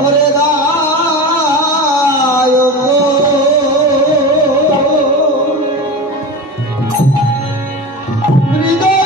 ওরে দায়ক হৃদয়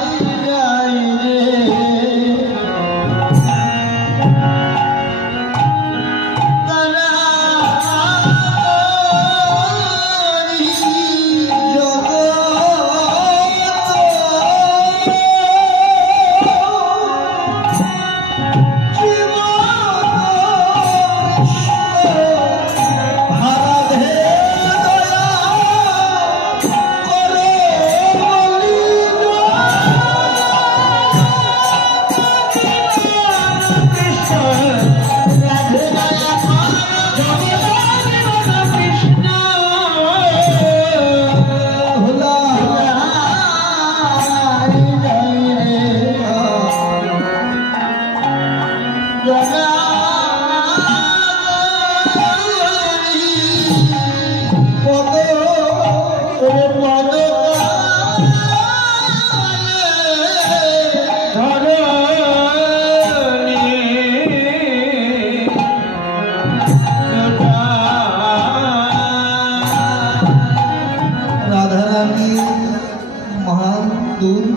ধুলাই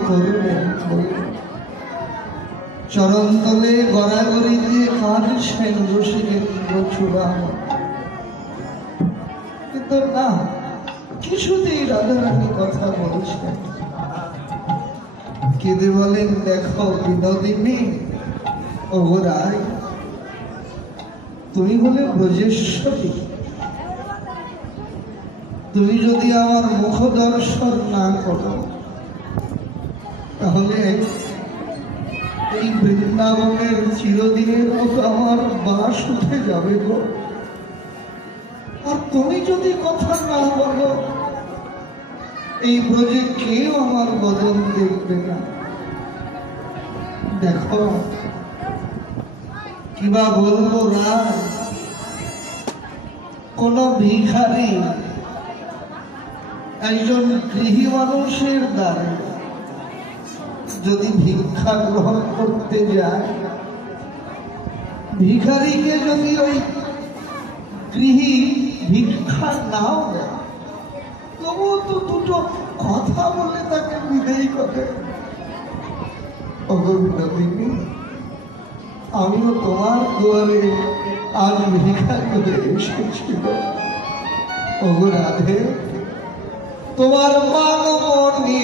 করলেন চরণ তলে গড়াগড়ি দিয়ে কাঁদছেন রসিকেন্দ্র চূড়ামণি। কিন্তু না, কিছুতেই রাধারানী কথা বলছেন। কেঁদে বলেন, দেখো বিনোদিনী, ও রায়, তুমি হলে ব্রজেশ্বরী, তুমি যদি আমার মুখ দর্শন না করো তাহলে এই বৃন্দাবনের চিরদিনের মতো আমার বাস উঠে যাবে গো। আর তুমি যদি কথা না বলো এই ব্রজে কেউ আমার বদন দেখবে না। দেখো কিবা বলবো রায়, কোন ভিখারি একজন গৃহী মানুষের দ্বারে যদি ভিক্ষা গ্রহণ করতে যায়, ভিখারিকে যদি ওই গৃহী ভিক্ষা নাও দেয়, তবুও তো দুটো কথা বলে তাকে বিদায়ী করে। বিনোদিনী, আমিও তোমার দুয়ারে আজ ভিখারি হয়ে এসেছিল। ওগো রাধে, তোমার মানমণি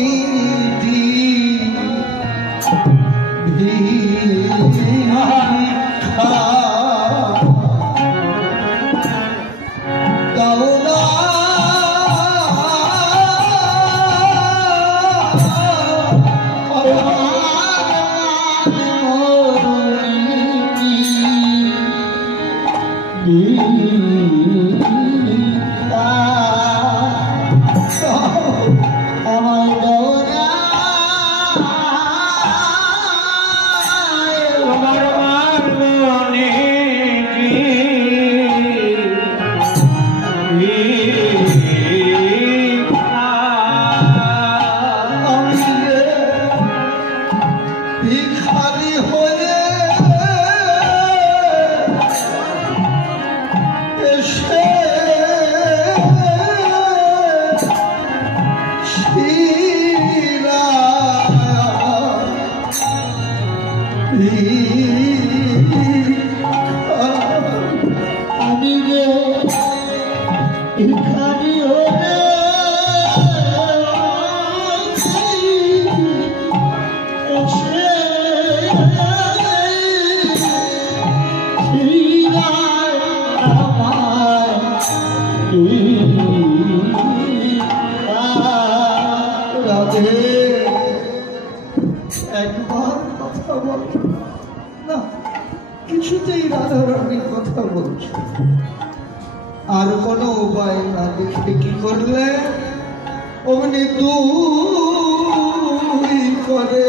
একবার কথা বল না, কিছুতেই রাধারানীর কথা বলছে। আর কোনো উপায় না দেখে কি করলে অমনি দুই করে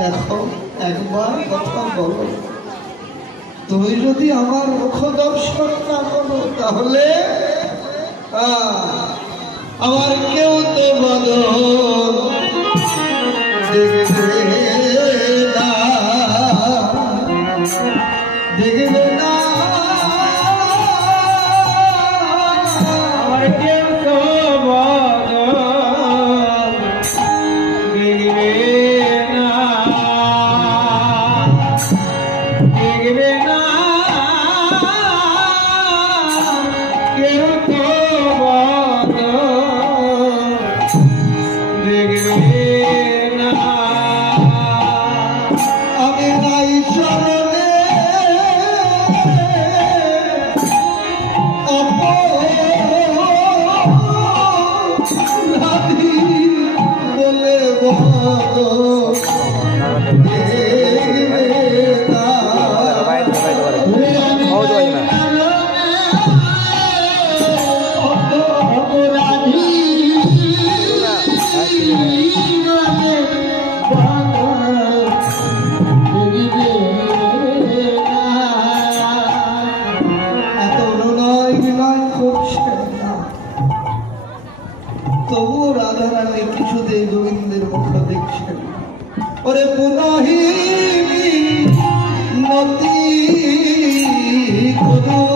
দেখো একবার কথা বলো, তুমি যদি আমার মুখ দর্শন না করো তাহলে আমার কেউ তো বলো দেখবে না, দেখবে না আমার কেউ তো বলো দেখবে না, দেখবে না কেউ তো বলো দেখবে না। আমি নাই চরণে অপরাধী বলে বলো দেখবে না। ওরে পুনহি নদী করু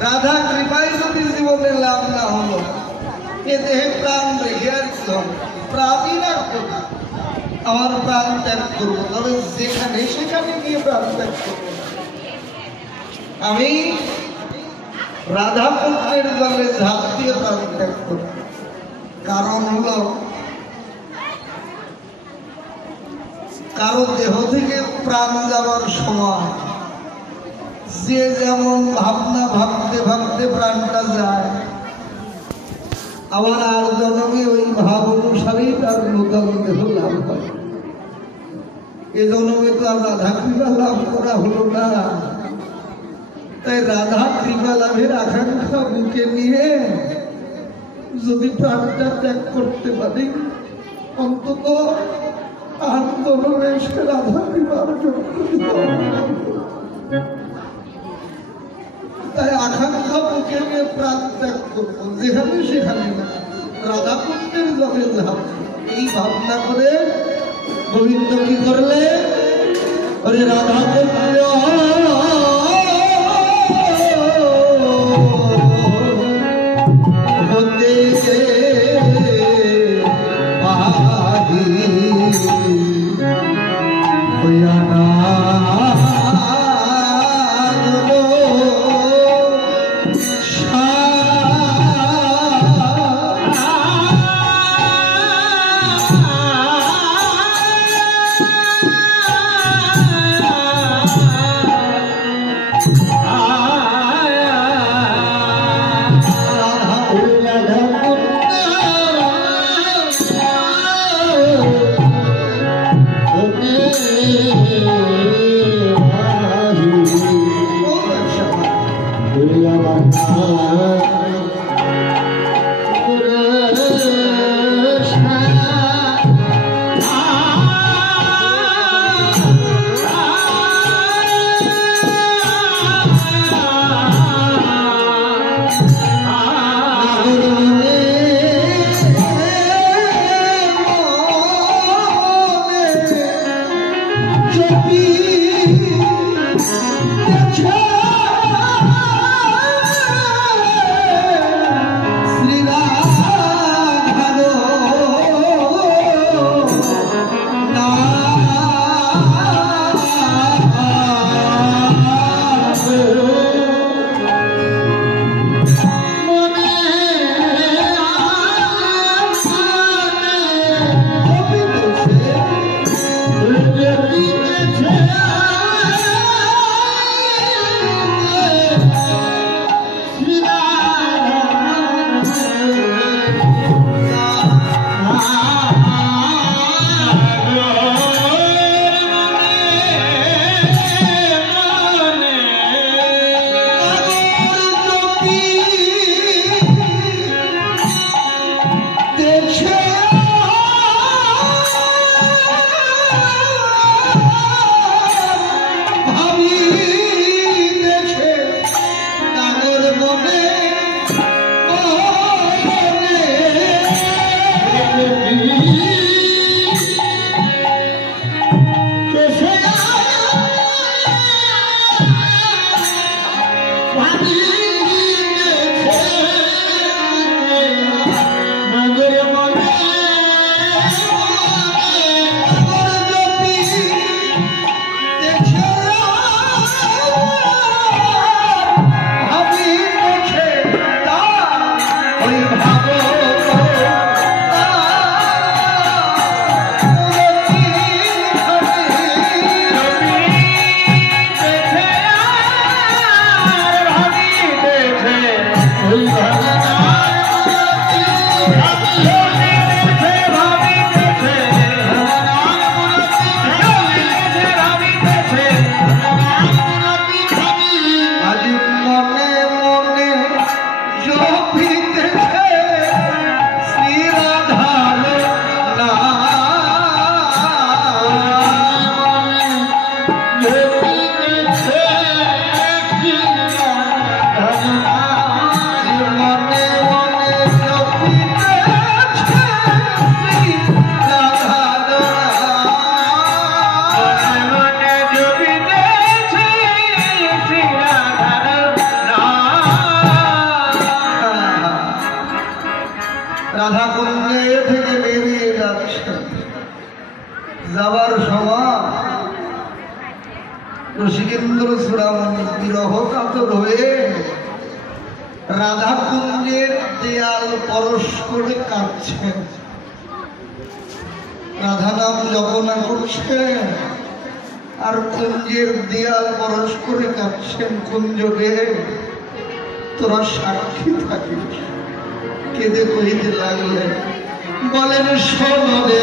राधा कृपाई যদি জীবনে লাভ না হলো এ দেহে প্রাণ রেখে আর কি হবে প্রাণীর আর কথা আমার প্রাণ ত্যাগ করবো তবে যেখানে সেখানে গিয়ে প্রাণ ত্যাগ করবো আমি রাধা পুত্রের জলে ঝাঁপ দিয়ে প্রাণ ত্যাগ করবো কারণ হলো কারো দেহ থেকে প্রাণ যাওয়ার সময় যে যেমন ভাবনা ভাবতে ভাবতে প্রাণটা যায় আবার আর জন্মে ওই ভাব অনুসারে তার নূতন দেহ লাভ হয়। এ জন্মে তো আর রাধা কৃপা লাভ করা হলো না, তাই রাধা কৃপা লাভের আকাঙ্ক্ষা বুকে নিয়ে যদি প্রাণটা ত্যাগ করতে পারি, অন্তত আর জন্মে সে রাধা কৃপার যোগ্য। তাই আকাঙ্ক্ষা বুকে নিয়ে প্রাণ ত্যাগ করবো, যেখানে সেখানে না, রাধা কুণ্ডের জলে যাব, এই ভাবনা করে গোবিন্দ কি করলে, আরে রাধা কুণ্ড হতে পাহি হইয়া না যাবার সময় রসিকেন্দ্র চূড়ামণি বিরহ কাতর হয়ে রাধা কুঞ্জের দেয়াল পরশ করে কাঁদছেন। রাধা নাম জপনা করছেন আর কুঞ্জের দেয়াল পরশ করে কাঁদছেন। কুঞ্জ রে তোরা সাক্ষী থাকিস, কেঁদে কইতে লাগলেন, বলেন শোনো রে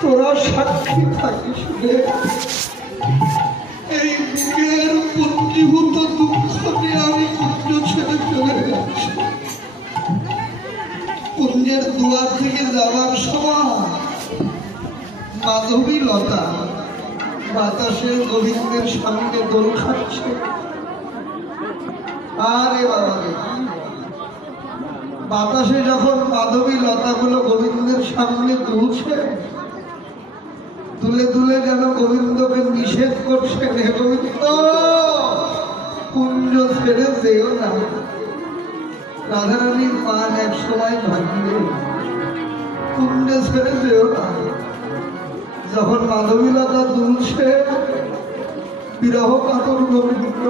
তোরা সাক্ষী থাকিস রে, এই বুকের পুঞ্জীভূত দুঃখ নিয়ে আমি কুঞ্জ ছেড়ে চলে যাচ্ছি। কুঞ্জের দুয়ার থেকে যাওয়ার সময় মাধবী লতা বাতাসে গোবিন্দের সামনে দোল খাচ্ছে। আরে বাবা, বাতাসে যখন মাধবী লতাগুলো গোবিন্দের সামনে দুলছে, তুলে তুলে যেন গোবিন্দকে নিষেধ করছেন, হে গোবিন্দ কুঞ্জ ছেড়ে যেও না। রাধারানীর মান এক সময় ভাঙবে, কুঞ্জ ছেড়ে যেও না। যখন মাধবী লতা দুলছে, বিরহ কাতর গোবিন্দ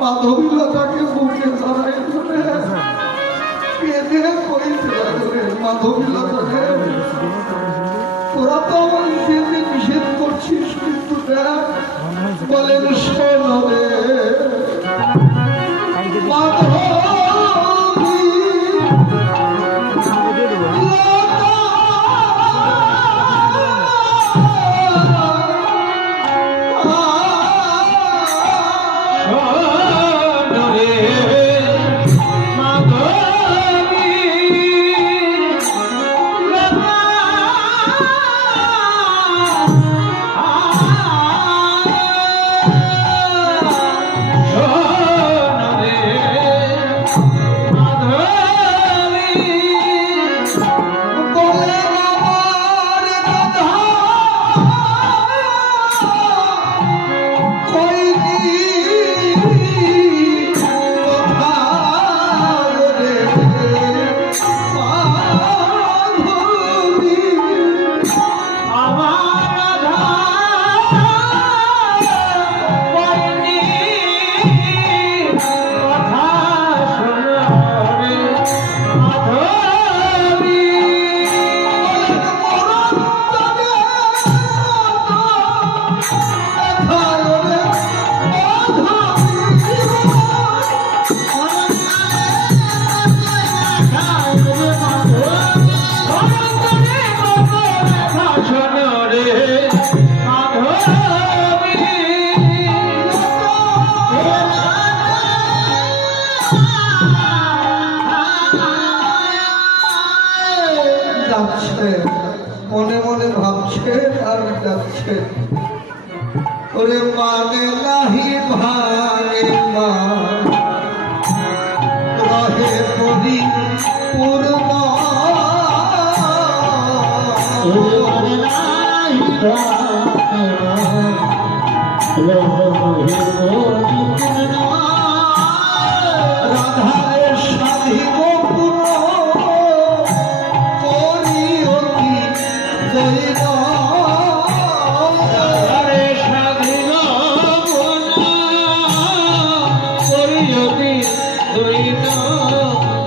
মাধবী লতাকে বুকে ধরাই ধরে কেঁদে কইতে লাগলে, মাধবী লতাকে তোরা তো আমার যেতে নিষেধ করছিস, কিন্তু দেখ বলেন শোনো রে মনে মনে ভাবছে আর যাচ্ছে, ওরে মানে নাহি ভাঙে মা রহে পরি পূর্ণ, রাধারে স্বাধীন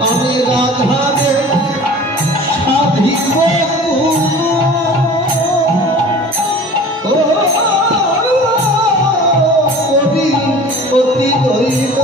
আমি রাধারে সাধিব অতি দৈব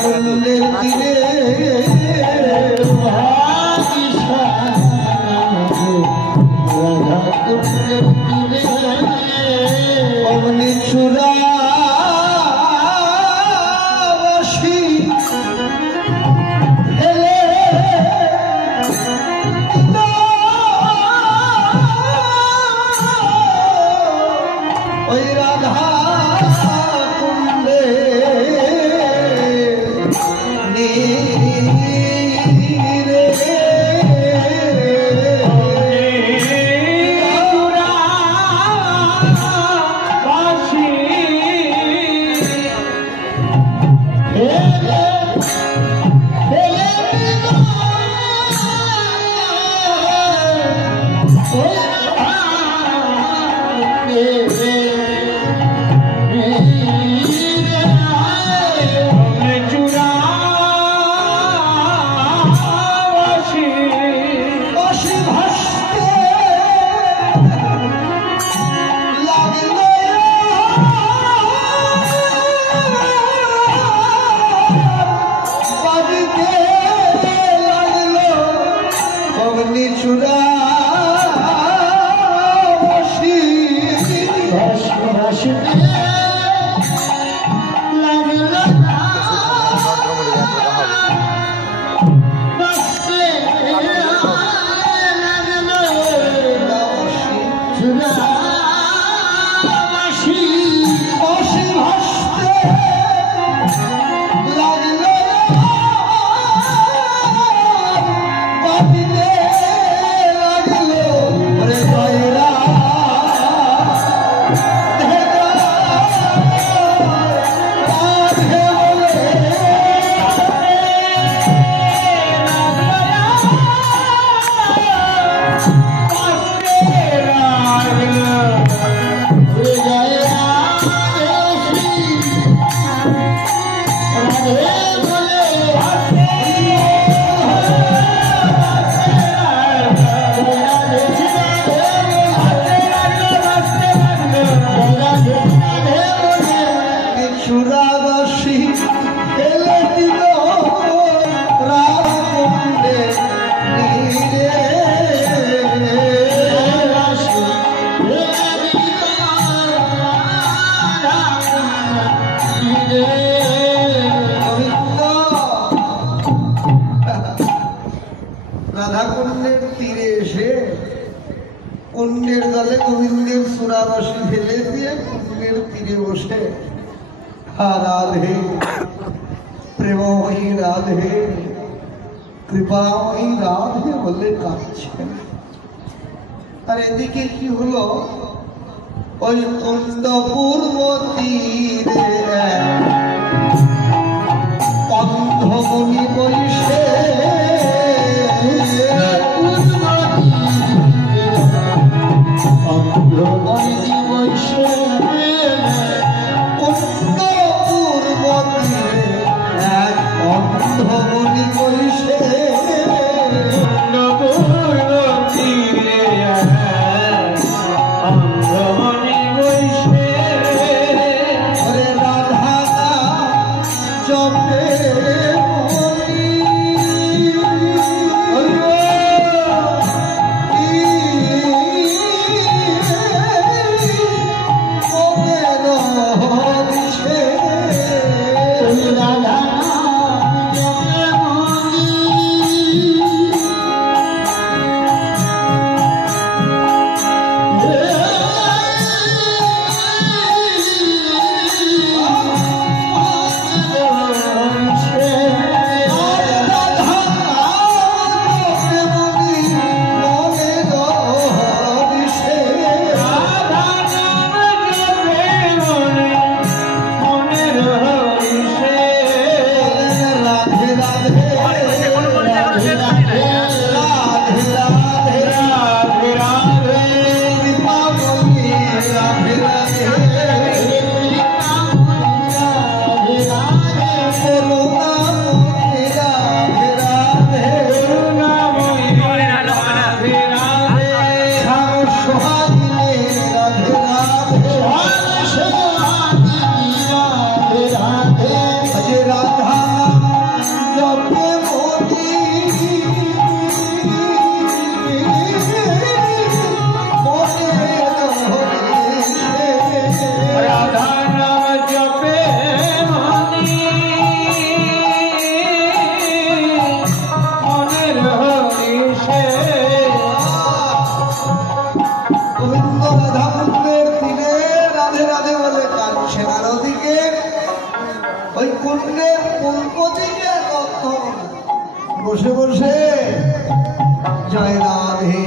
কুণ্ডের তীরে রাধা কুণ্ডের তীরে অগ্নি চূড়া রাধাকুণ্ডের তীরে এসে কুণ্ডের দলে গোবিন্দের সুরাবাসী ফেলে দিয়ে কুণ্ডের তীরে বসে রাধে প্রেমময়ী রাধে কৃপাময়ী রাধে বলে কাঁদছেন। আর এদিকে কি হলো, ওই কুণ্ড পূর্ব তীরে অন্ধমণি বৈশে অন্ধমণি বৈশে কুণ্ড পূর্ব তীরে এক অন্ধমণি বৈশে কুণ্ড পূর্ব তীরে অন্ধমণি বৈশে ওই কুণ্ডের পূর্ব দিকে বসে বসে জয় রাধে,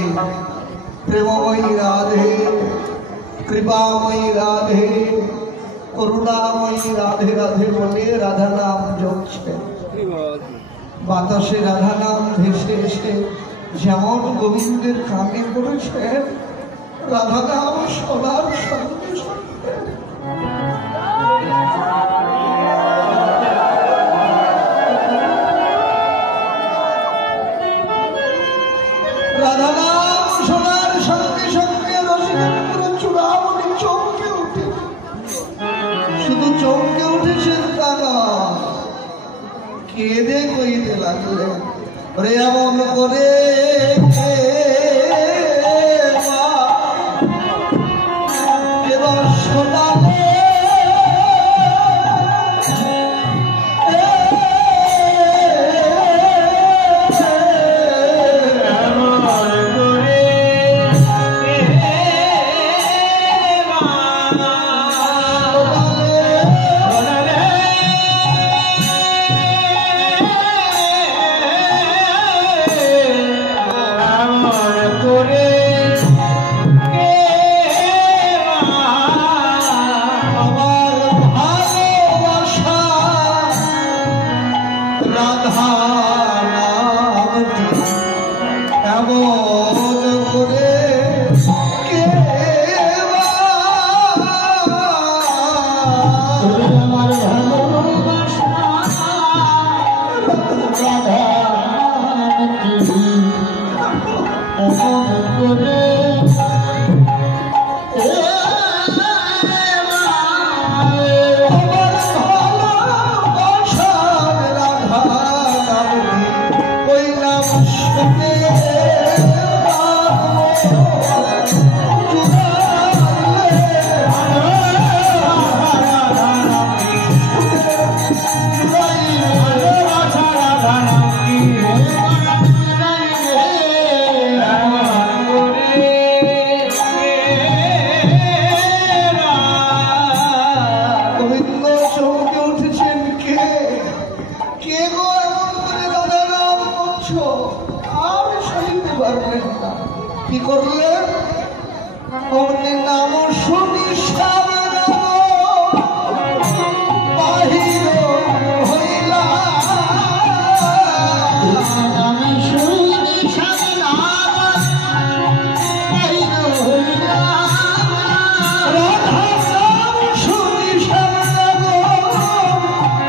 প্রেমময়ী রাধে, কৃপাময়ী রাধে, করুণাময়ী রাধে রাধে বলে রাধা নাম জপছে। বাতাসে রাধা নাম ভেসে এসে যেমন গোবিন্দের কানে পড়েছে, রাধা নাম শোনার সঙ্গে সঙ্গে রাধা নাম শোনার সঙ্গে সঙ্গে রসিকের চূড়ামণি চমকে উঠে, শুধু চমকে উঠেছেন তা না, কেঁদে কইতে লাগলেন, রে এমন করে এবার শোনালে কি করলেন? অমনি নাম শুনি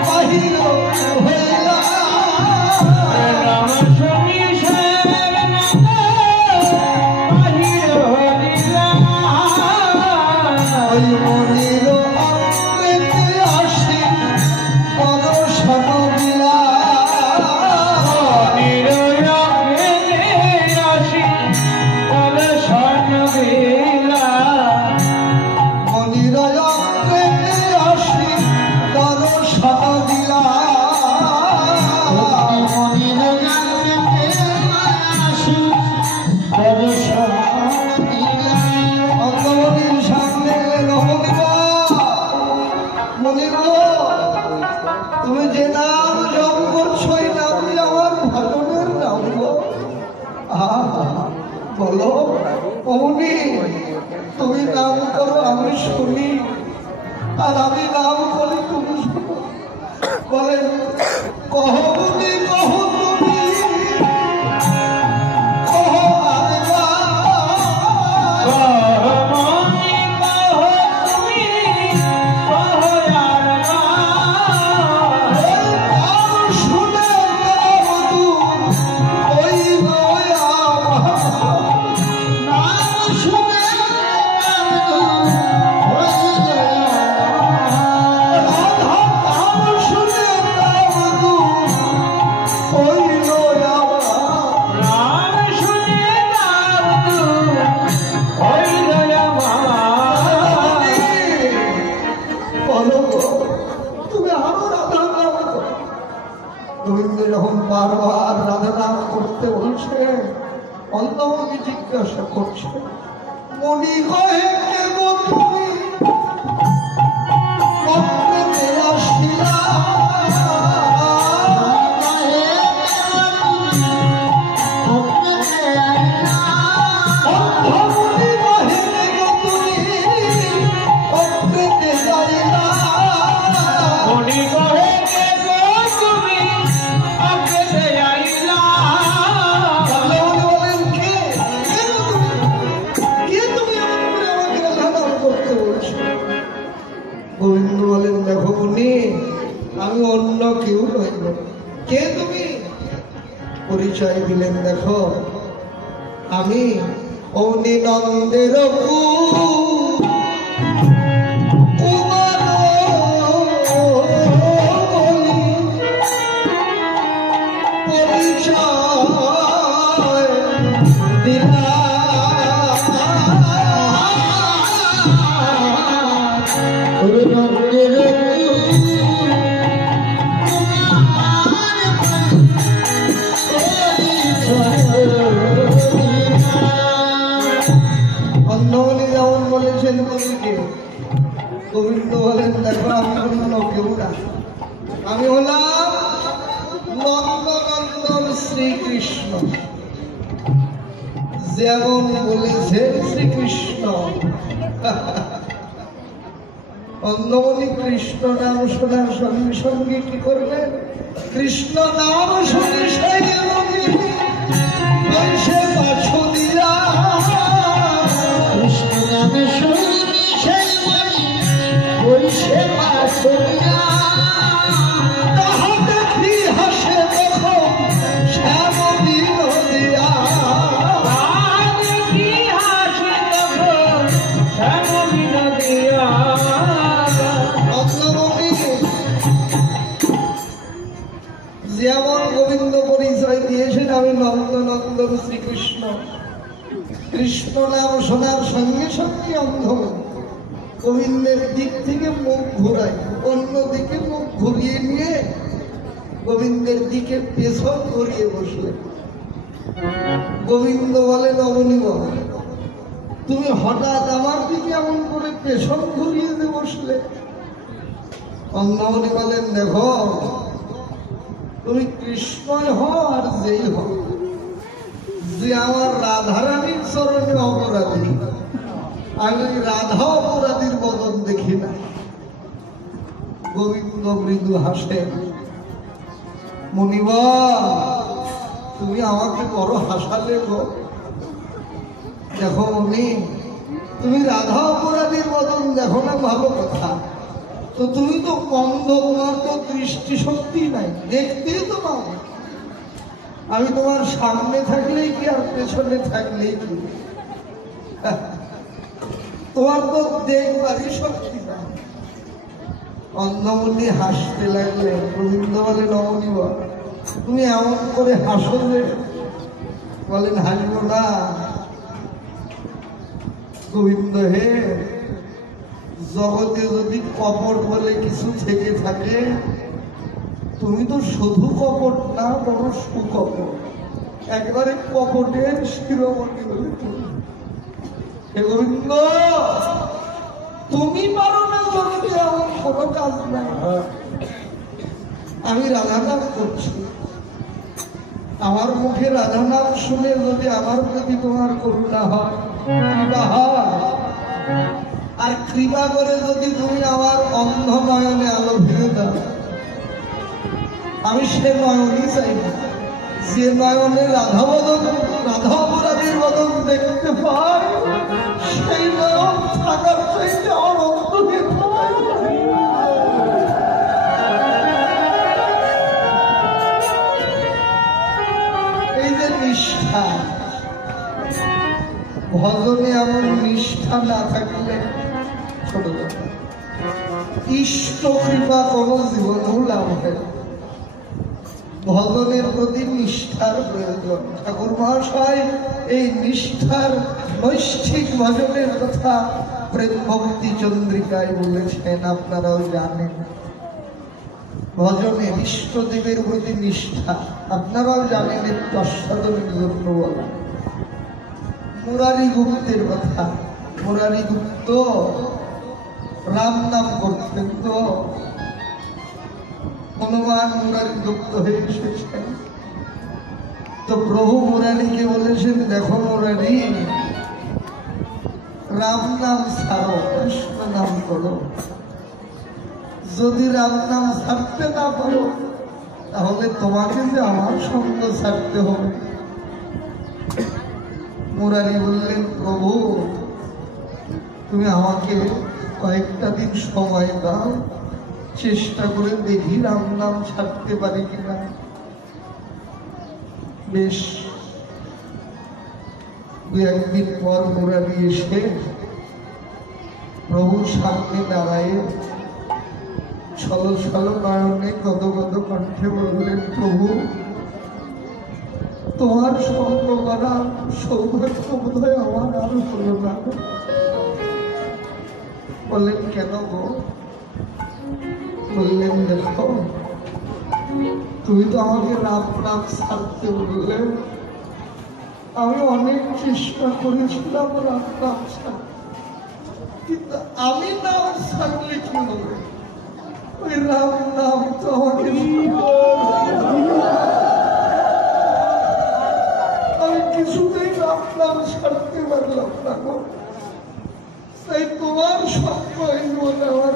বাহির হইলা, তুমি যে নাম জপ করছো এই নাম আমার ভজনের নাম গো। বলো অমনি তুমি নাম করো আমি শুনি, আর আমি নাম করি তুমি শুনো। বলেন কহ তুমি কহ তুমি কহ বারবার রাধা নাম করতে বলছে, অন্তমকে জিজ্ঞাসা করছে, মনি হয়ে কেন তুমি আসিলা মনি কহে কে গো তুমি আগে দেয়াইলা বলেন কে তুমি আমাকে আলাদা করতে বলছো? গোবিন্দ বলেন দেখো মুনি, আমি অন্য কেউ নই। কে তুমি? পরিচয় দিলেন, দেখো আমি অগ্নি নন্দের অন্যমনি যেমন বলেছেন কবিকে, গোবিন্দ বলেন দেখো আমি অন্য কেউ না, আমি হলাম নন্দনন্দন শ্রীকৃষ্ণ। যেমন বলেছেন শ্রীকৃষ্ণ। অন্যমনি কৃষ্ণ নাম শোনার সঙ্গে সঙ্গে কি করলেন? কৃষ্ণ নাম শুনে সেই বৈশে পাছো দিয়া, কৃষ্ণ নামে শুনি সেই বৈশে পাছো দিয়া, তাহা দেখি হাসে দেখো শ্যাম বিনোদিয়া, দেখি হাসি দেখো শ্যাম বিনোদিয়া। যেমন গোবিন্দ পরিচয় দিয়েছেন আমি নন্দনন্দন শ্রীকৃষ্ণ। কৃষ্ণ নাম শোনার সঙ্গে সঙ্গে অন্ধ গোবিন্দের দিক থেকে মুখ ঘুরাই, অন্য দিকে মুখ ঘুরিয়ে নিয়ে গোবিন্দের দিকে পেছন ঘুরিয়ে বসলে। গোবিন্দ বলেন অবনীব, তুমি হঠাৎ আমার দিকে এমন করে পেছন ঘুরিয়ে দিয়ে বসলে? অন্নমণি বলেন দেখো তুমি কৃষ্ণই হও আর যেই হও, যে আমার রাধারানীর চরণে অপরাধী, আমি রাধা অপরাধীর বদন দেখি না। গোবিন্দ মৃদু হাসে, মুনিবা তুমি আমাকে বড় হাসালে গো। দেখো মুনি, তুমি রাধা অপরাধীর বদন দেখো না ভালো কথা, তো তুমি তো অন্ধ, তোমার তো দৃষ্টি শক্তি নাই, দেখতেই তো পাও। আমি তোমার সামনে থাকলেই কি আর পেছনে থাকলেই কি, তোমার তো দেখবারই শক্তি নাই। অন্ধমণি হাসতে লাগলে। গোবিন্দ বলে রমণী বল তুমি এমন করে হাসো যে? বলেন হাসব না। গোবিন্দ হে, জগতে যদি কপট বলে কিছু থেকে থাকে, তুমি তো শুধু কপট না, বড় সুকপট, একবারে কপটের শিরোমণি বলে তুমি। হে গোবিন্দ, তুমি পারো না জগতে এমন কোনো কাজ নাই। আমি রাধা নাম করছি, আমার মুখে রাধা নাম শুনে যদি আমার প্রতি তোমার করুণা হয়, কৃপা হয়, আর কৃপা করে যদি তুমি আমার অন্ধ নয়নে আলো ফিরে দাও, আমি সে নয়নই চাই না, যে নয়নে রাধা অপরাধীর বদন দেখতে পাই, সেই নয়ন থাকার চাইতে অনন্ত। এই যে নিষ্ঠা, ভজনে এমন নিষ্ঠা না থাকলে ছোট কথা, ইষ্ট কৃপা কোন জীবনেও লাভ হয়। ভজনের প্রতি নিষ্ঠার প্রয়োজন। ঠাকুর মহাশয় এই নিষ্ঠার নৈষ্ঠিক ভজনের কথা প্রেম ভক্তি চন্দ্রিকায় বলেছেন, আপনারাও জানেন। ভজনের ইষ্টদেবের প্রতি নিষ্ঠা আপনারাও জানেন, এর প্রসাদনের জন্য বলা। মুরারি গুপ্তের কথা, মুরারি গুপ্ত রাম নাম করতেন, তো হনুমান মুরারি গুপ্ত হয়ে এসেছেন। তো প্রভু মুরারিকে বলেছেন, দেখো মুরারি, রাম নাম ছাড়ো, কৃষ্ণ নাম করো। যদি রাম নাম ছাড়তে না পারো তাহলে তোমাকে যে আমার সঙ্গ ছাড়তে হবে। মুরারি বললেন, প্রভু তুমি আমাকে কয়েকটা দিন সময় দাও, চেষ্টা করে দেখি রাম নাম ছাড়তে পারি কিনা। বেশ, দু একদিন পর মুরারি এসে প্রভুর সামনে দাঁড়ায় ছল ছল নয়নে গদগদ কণ্ঠে বললেন, প্রভু তোমার সঙ্গ করার সৌভাগ্য বোধহয় আমার আর হলো না। বললেন, কেন গো? বললেন, দেখো তুমি তো আমাকে রাম নাম ছাড়তে বললে, আমি অনেক চেষ্টা করেছিলাম রাম নাম ছাড়তে, কিন্তু আমি নাম ছাড়লে কি হবে? ওই রাম নাম তো আমাকে আমি কিছুতেই রাম নাম ছাড়তে পারলাম না গো। তাই তোমার সঙ্গ মনে আমার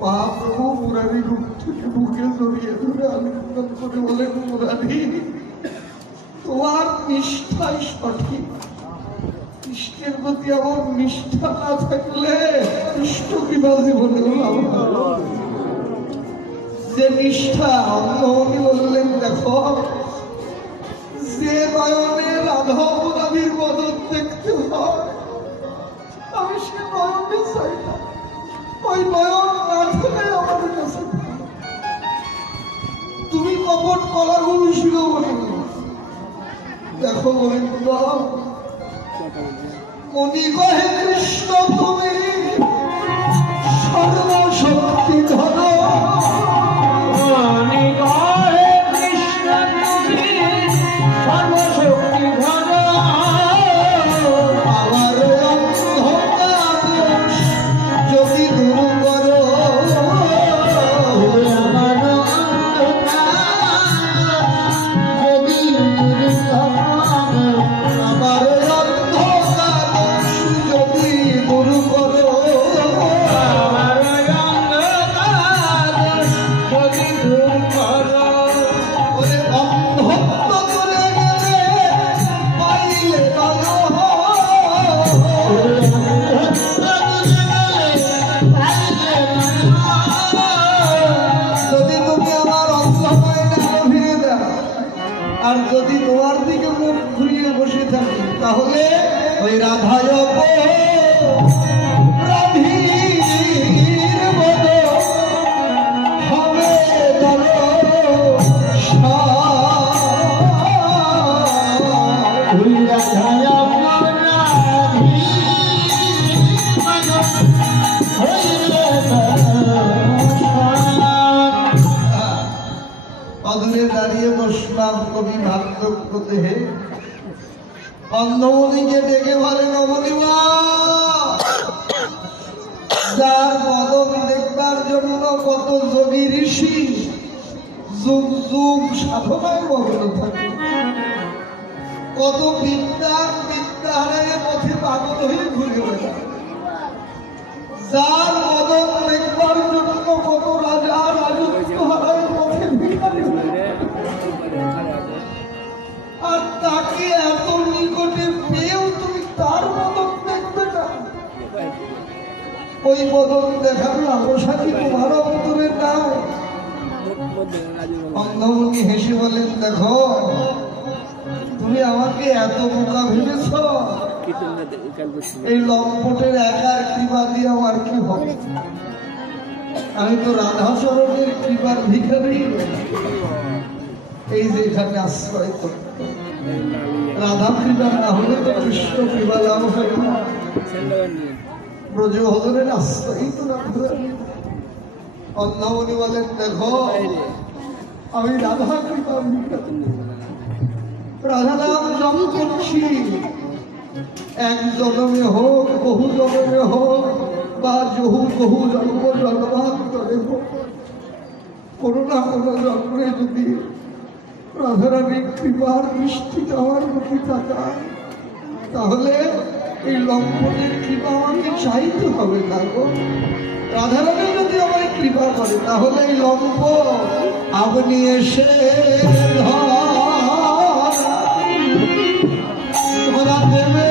মহাপ্রভু মুরারি রূপ থেকে বুকে জড়িয়ে ধরে আলিঙ্গন করে বলেন, মুরারি তোমার নিষ্ঠাই সঠিক, ইষ্টের প্রতি আমার নিষ্ঠা না থাকলে ইষ্ট কিবা জীবনে যে নিষ্ঠা। অন্যমণি বললেন, দেখো যে নয়নে রাধা অপরাধীর বদল দেখতে হয় আমি সে নয়নে চাই না, ওই নয়ন না থাকে আমার কাছে। তুমি কপট কলাগুলো শিরোমণি, দেখো গোবিন্দ মনি কহে কৃষ্ণ তুমি সর্বশক্তি ধর, মনি কহে কৃষ্ণ তুমি সর্বশক্তি ধর, আমার অন্ধকার যদি দূর করো, আমার যদি আমার অন্ধকার যদি দূর করো, আমার যদি দূর করো, ওরে অন্ধত্ব করে গেলে পাইলে ভালো। যদি তুমি আমার অন্ধকারে ফিরে দাও আর যদি তোমার দিকে মুখ ঘুরিয়ে বসে থাকি, তাহলে ওই রাধায় রাধীর মত হবে অদূরে দাঁড়িয়ে বসলাম কবি ভাগ্যক্ষ দেহে। অন্ধমণিকে ডেকে বলেন, অবনিমা যার পদম দেখবার জন্য কত যোগী ঋষি যুগ যুগ সাধনায় মগ্ন থাকে, কত বিদ্যাহারে পথে পাগল হয়ে ঘুরে বেড়ায়, যার পদম দেখবার জন্য কত রাজা রাজত্ব হারায় পথে ভিখারি হয়ে, আর তাকে এত নিকটে পেয়েও তুমি তার মদন দেখবে না। ওই মদন দেখার লালসা কি তোমার অন্তরে নাই? অন্ধমণি হেসে বলেন, দেখো তুমি আমাকে এত বোকা ভেবেছ, এই লম্পটের একার কৃপা দিয়ে আমার কি হবে? আমি তো রাধা চরণের কৃপার ভিখারি। এই যে এখানে আশ্রয় তো রাধা কৃপা না হলে তো কৃষ্ণ কৃপা লাভ হয় না। ব্রজভদনের আশ্রয়ই তো রাধা। অন্ধমণি বলেন, দেখো আমি রাধা কৃপা ভিখারি, রাধা নাম জপ করছি, এক জন্মে হোক বহু জন্মে হোক বা বহু জন্ম জন্মান্তরে হোক, কোনো না কোনো জন্মে যদি রাধারানীর কৃপার দৃষ্টি আমার প্রতি তাকায়, তাহলে এই লম্পটের কৃপা আমাকে চাইতে হবে না গো। রাধারানী যদি আমার কৃপা করে তাহলে এই লম্প আপনি এসে ধরা দেবে।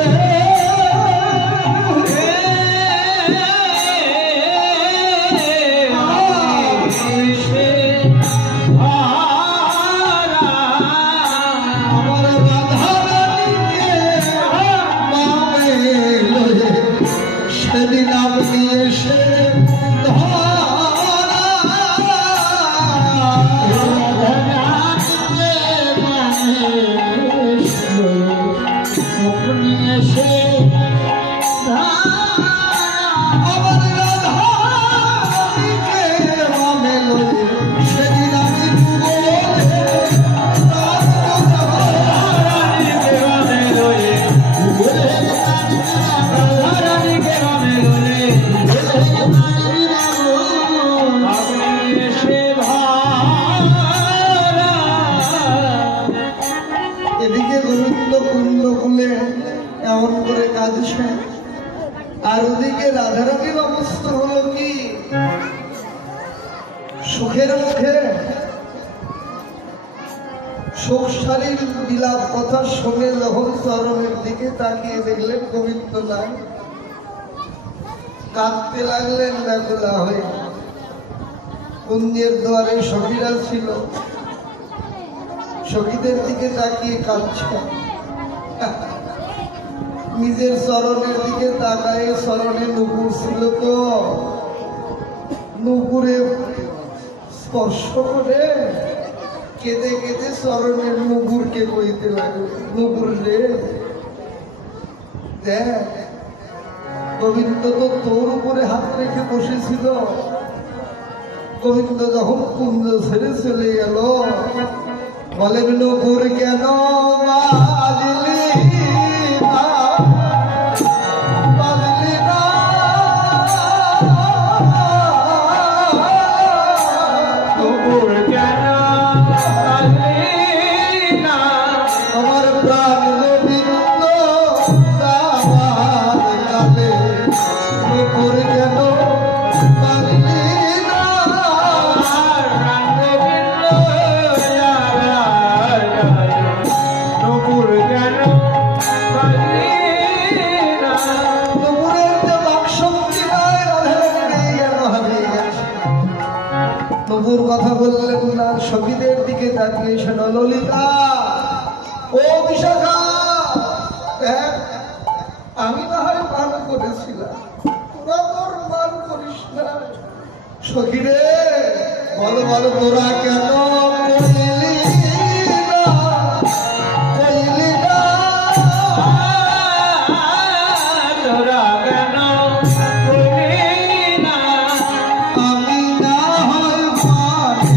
সেদিন আপনি এসে আপনি এসে আমার রাধাকে মামে লয়ে সেদিন আমি এদিকে গোবিন্দ কুন্দ কুলে এমন করে কাঁদছে, আর ওদিকে রাধারানীর অবস্থা হলো কি সুখের মুখে শোকশালীর বিলাপ কথা শুনে যখন চরণের দিকে তাকিয়ে দেখলেন গোবিন্দ নাই, কাঁদতে লাগলেন ব্যাকুলা হয়ে। কুঞ্জের দুয়ারে সখীরা ছিল, সখীদের দিকে তাকিয়ে কাঁদছে। নিজের চরণের দিকে তাকায়, চরণে নুপুর ছিল তো, নুপুরে স্পর্শ করে কেঁদে কেঁদে চরণের নুপুরকে কইতে লাগলো, নুপুর রে দেখ গোবিন্দ তো তোর উপরে হাত রেখে বসেছিল, গোবিন্দ যখন কুঞ্জ ছেড়ে চলে গেল বলেন নুপুর কেন বাজলি না, বাজলি না, নুপুর কেন বাজলি না, আমার প্রাণ গোবিন্দ যাওয়ার কালে নুপুর কেন বাজলি না, নুপুর কেন বাজলি না। নুপুরের যে বাকশক্তি নাই, রাধারানী গেল হারিয়ে গেছে। নুপুর কথা বললেন না, সখীদের দিকে তাকিয়ে শোনো ললিতা, ও বিশাখা, দেখ আমি না হয় মান করেছিলাম, তোরা তোর মান করিস না। সখী রে বলো বলো তোরা কেন কইলি না, কইলি না, তোরা কেন কইলি না, আমি না হয়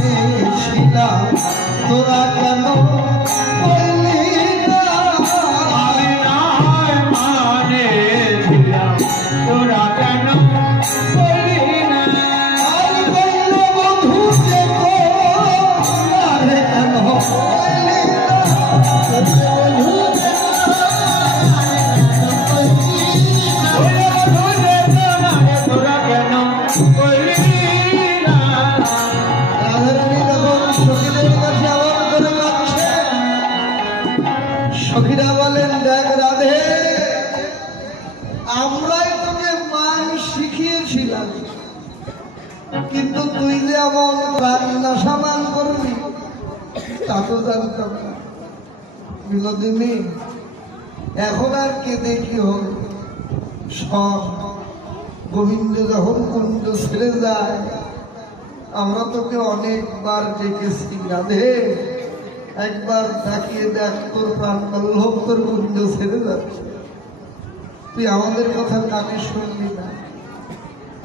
মানেছিলাম, তোরা কেন কইলি না, আমি না হয় মানেছিলাম, তোরা কেন কইলি না। আর কইল বধূ যে আরে কেন কইলি না, তোরা কেন কইলি না। রাধারানী যখন সখীদের কাছে আবার করে কাঁদছে, সখীরা বলেন দেখ রাধে, আমরাই তোকে মান শিখিয়েছিলাম, কিন্তু তুই যে এমন রান্না সামান করবি তা তো জানতাম না। বিনোদিনী এখন আর কেঁদে কি হবে, সব গোবিন্দ যখন কুঞ্জ ছেড়ে যায়, আমরা তোকে অনেকবার ডেকেছি রাধে, একবার তাকিয়ে দেখ তোর প্রাণ বল্লভ তোর কুঞ্জ ছেড়ে যাচ্ছে, তুই আমাদের কথা কানে শুনলি না,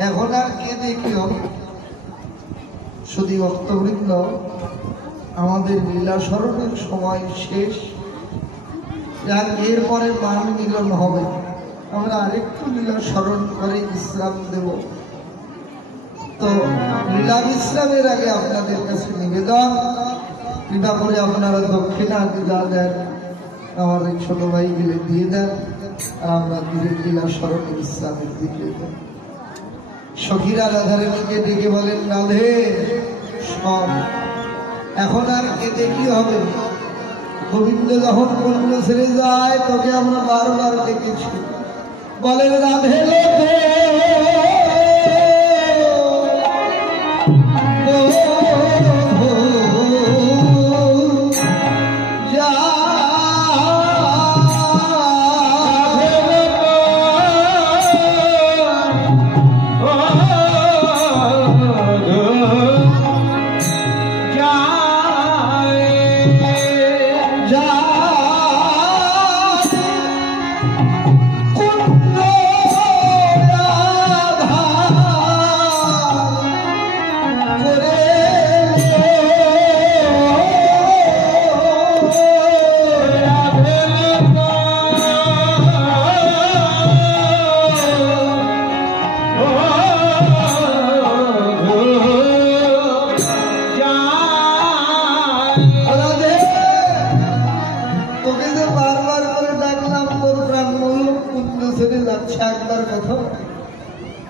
এখন আর কেঁদে কি হবে। শুধু ভক্তবৃন্দ, আমাদের লীলা স্মরণের সময় শেষ, যার এরপরে মান মিলন হবে, আমরা আরেকটু লীলা স্মরণ করে বিশ্রাম দেব। তো লীলা বিশ্রামের আগে আপনাদের কাছে নিবেদন, কৃপা করে আপনারা দক্ষিণা যা দেন আমার এই ছোট ভাই গেলে দিয়ে দেন। আর আমরা ধীরে লীলা স্মরণে বিশ্রামের দিকে যাই। সখীরা রাধারে দিকে ডেকে বলেন, রাধে শোন, এখন আর কেঁদে কি হবে? গোবিন্দ যখন কুঞ্জ ছেড়ে যায় তোকে আমরা বারবার ডেকেছি। বলেন, রাধে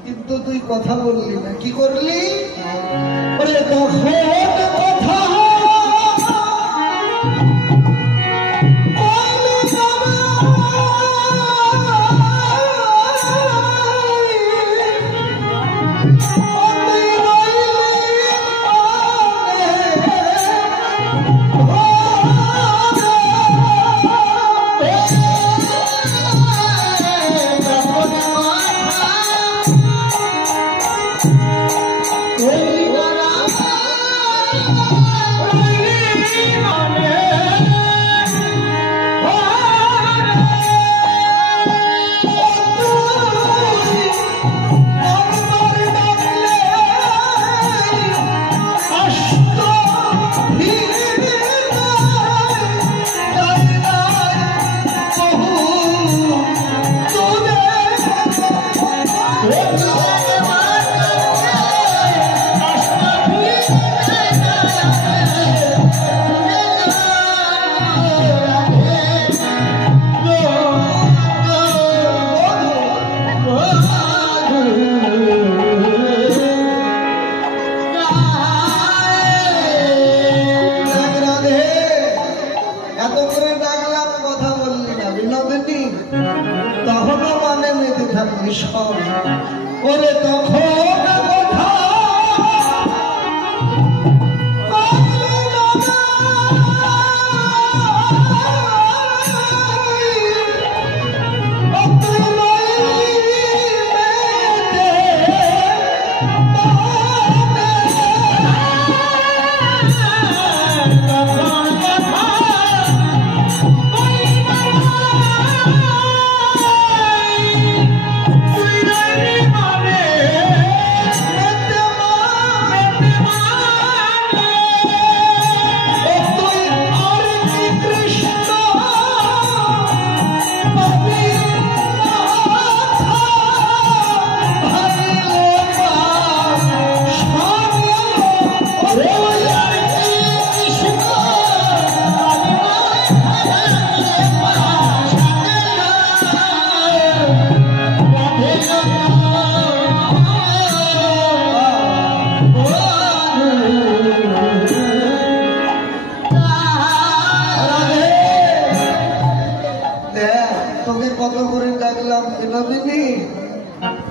কিন্তু তুই কথা বললি না, কি করলি? কথা করে তখন কথা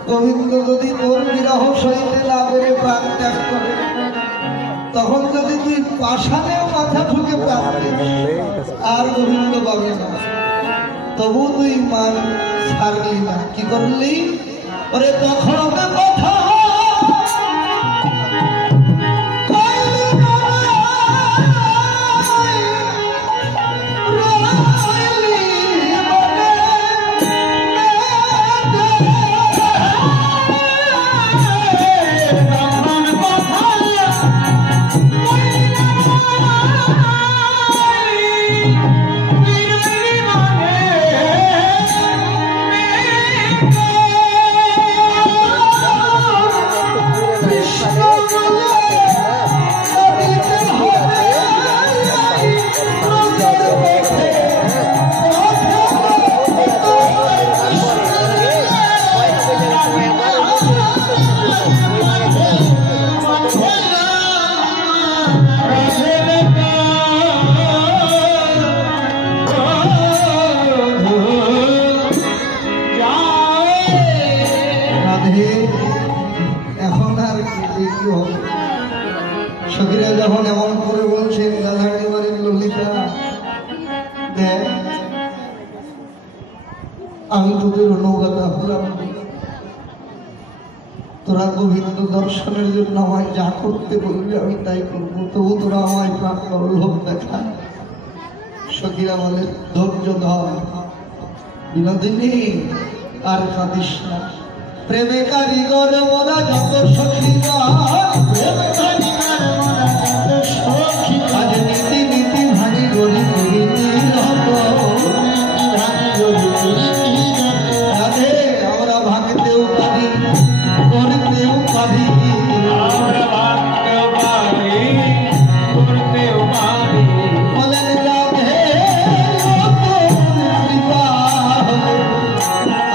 গোবিন্দ যদি তোর বিরহ সইতে না পেরে প্রাণ ত্যাগ করে, তখন যদি তুই পাষাণেও মাথা ঠুকে প্রাণ দিস, আর গোবিন্দ পাবে না। তবু তুই মান ছাড়লি না, কি করলি? ওরে তখন কথা কি হবে? সখীরা যখন এমন করে বলছেন, গাধাটি বাড়ির ললিতা, দেখ আমি তোদের অনুগতা হলাম, তোরা গোবিন্দ দর্শনের জন্য আমায় যা করতে বলবি আমি তাই করবো, তবু তোরা আমায় প্রাণ লোভ দেখা। সখীরা বলে, ধৈর্য ধর বিনোদিনী, আর কাঁদিস না। প্রেমে কারিগর মোরা যত সখীরা, আজ নীতি নীতি ভারী গরি আমরা ভাঙতেও পারি, করতেও পারি, বলেন রাধে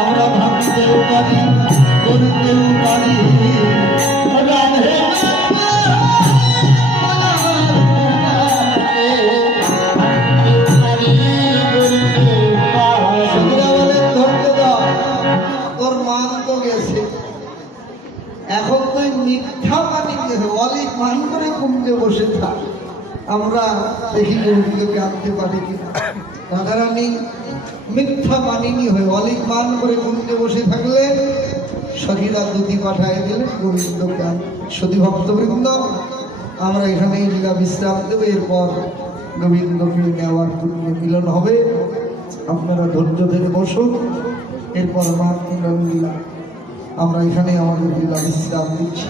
আমরা ভাঙতেও পারি, করতেও পারি, রাধে এখন তুই মিথ্যা মানি অলিক মান করে কুঞ্জে বসে থাক, আমরা দেখি গোবিন্দকে আনতে পারি কিনা। রাধারানী মিথ্যা মানিনি হয়ে অলিক মান করে কুঞ্জে বসে থাকলে সখীরা দুটি পাঠায় দিলেন গোবিন্দকে আন। সতী ভক্তবৃন্দ, আমরা এখানেই লীলা বিশ্রাম দেবো, এরপর গোবিন্দকে নেওয়ার পুণ্যে মিলন হবে। আপনারা ধৈর্য ধরে বসুন, এরপর মা মিলন লীলা আমরা এখানে আমাদের লীলা বিশ্রাম দিচ্ছি।